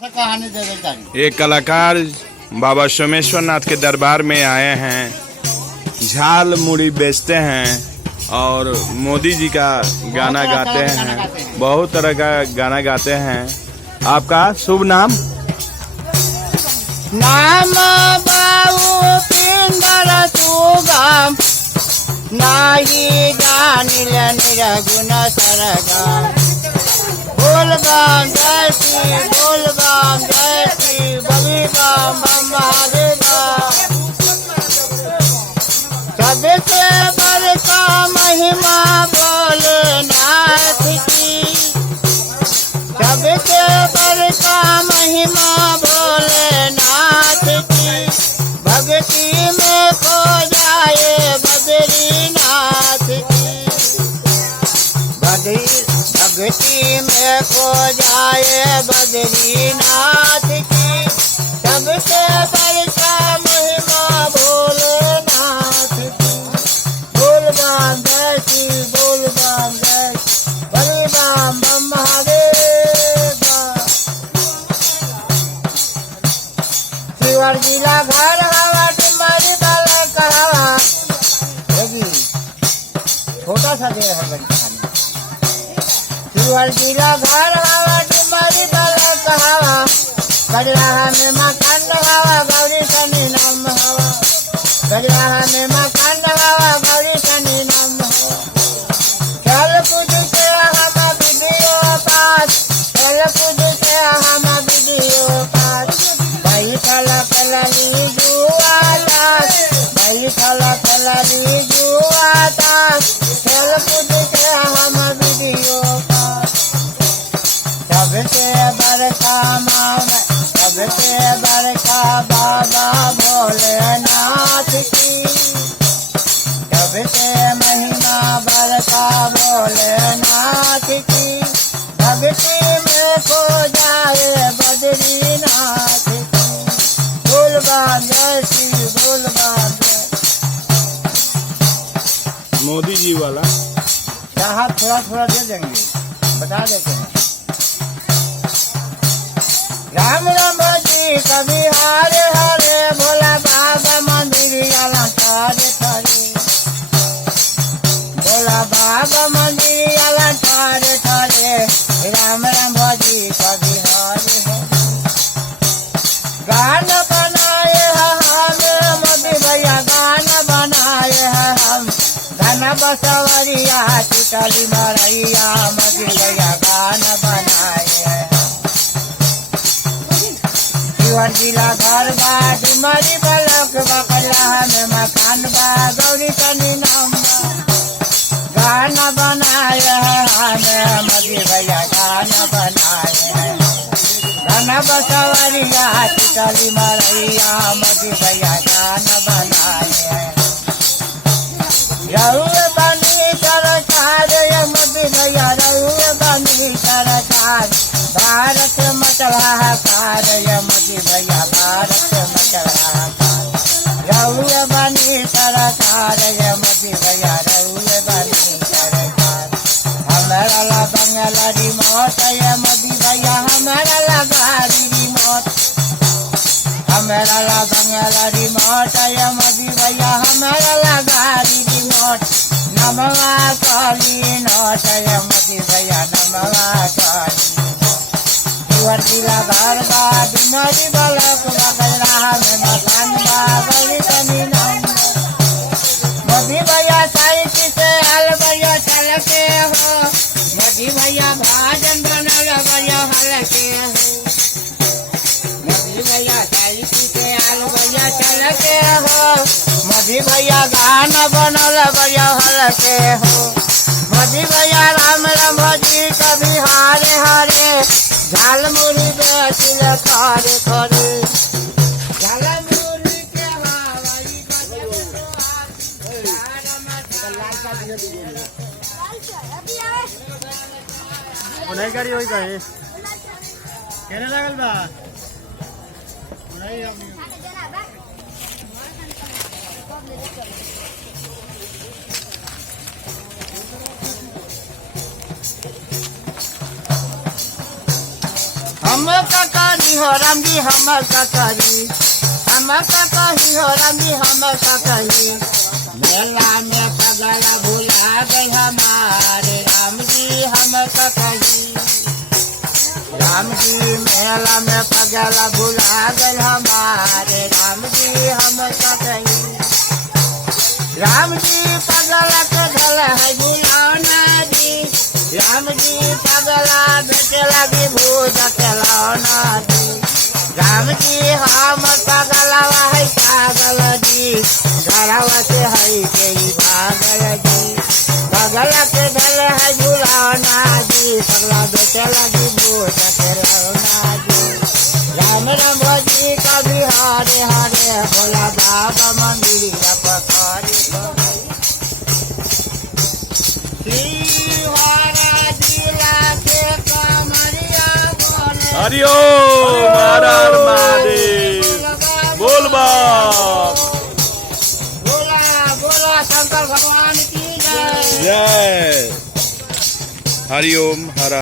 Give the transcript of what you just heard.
ये कलाकार बाबा सोमेश्वर नाथ के दरबार में आए हैं, झाल मुड़ी बेचते हैं और मोदी जी का गाना गाते हैं, बहुत तरह का गाना गाते हैं। आपका शुभ नाम? नाम बाबू पिंदर सुगम नाही जानिल निरगुण सरगम। बोल बम जय श्री, बोल बम जय श्री, बबी बम बम महादेव। सबसे बड़का महिमा भोलेनाथ की, सबसे बड़का महिमा भोलेनाथ की। भक्ति में खो जाए बद्रीनाथ की, भक्ति में खो जाए बद्रीनाथ की। सबसे बड़का महिमा भोलेनाथ की। बोल बम जय श्री, बोल बम जय श्री, बलि बम बम महादेव। शिवर जिला घर हवा तुम्हारी बल कहवा। छोटा सा देर है बड़ी कहानी। शिवर जिला घर हवा तुम्हारी बल कहवा। गजराहा में मकान लगावा, गौरी शनि नाम हवा। गजराहा में मकान लगावा, गौरी शनि नाम हवा। चल पूज के हम विधियो पास, चल पूज के हम विधियो पास। बैठल पलली जुआ दास, बैठल पलली जुआ दास। चल पूज के हम विधियो पास। सबसे बड़का मान, सबसे बड़का बाबा भोलेनाथ की। सबसे महिमा बड़का भोलेनाथ की। भक्ति में खो जाए बद्रीनाथ की। बोल बम जय श्री, बोल बम जय। मोदी जी वाला साहब थोड़ा थोड़ा दे देंगे, बता देते हैं। राम राम जी कभी हरे हरे, भोला बाबा मंदिर अलंकार करे। भोला बाबा मंदिर अलंकार करे। राम राम जी कभी हरे हरे। गाना बनाए हैं हम मोदी भैया, गाना बनाए हैं हम। गाना बसवरिया चितली मरैया, मोदी भैया गाना बनाए हैं। शिवर जिला घर बा डुमरी बलक बकला में मकान बा, गौरी शनि नाम बा। गाना बनाए हैं हमें मोदी भैया गाना बनाए हैं। गाना बसवरिया चितली मरैया, मोदी भैया गाना बनाए हैं। रहुए बनी सरकार मोदी भैया, रहुए बनी सरकार। भारत मचल हाहाकार मोदी भैया, भारत मचल हाहाकार। रहुए बनी सरकार मोदी भैया, रहुए बनी सरकार। हमारा ला बंगला रिमोट मोदी भैया, हमारा ला गाड़ी रिमोट। हमारा ला बंगला रिमोट मोदी भैया, हमारा ला गाड़ी रिमोट। नमवा काली नोट मोदी भैया, नमवा काली। शिवर जिला घर बा डुमरी बलक बकला में मकान बा, गौरी शनि नाम बा। मोदी भैया साइकिल से हल भैया चल के हो। मोदी भैया भाजन बनल भैया हल के हो। मोदी भैया साइकिल से हल भैया चल के हो। मोदी भैया गाना बनल भैया हल के हो। मोदी भैया राम राम जी कभी हरे हरे। झाल मुड़ी बेचिल करे करे। झाल मुड़ी के हवाई नहीं करी वही कहे कहने लगल बा नहीं। हम ककानी कही हो राम जी हमर का कही, हमर का कही हो राम जी हमर का कही। मेला में पगला भुला गई हमारे राम जी हमर का कही। राम जी मेला में पगला भुला गई हमारे राम जी हमर का कही। राम जी पगला के धल है भुलाना जी, राम जी पगला भेटे लगी भूज खिलौना जी। राम जी हम पगला है पागल जी, घरवा से है के भागल जी। पगला के धल है भुलाना जी, पगला भेटे लगी भूज खिलौना जी। राम राम भजी कभी हरे हरे, भोला बाबा मंदिर पकड़ी हरिओम हर हर महादेव। बोल बाप बोला बोला शंकर भगवान की जय। जय। हरिओम हर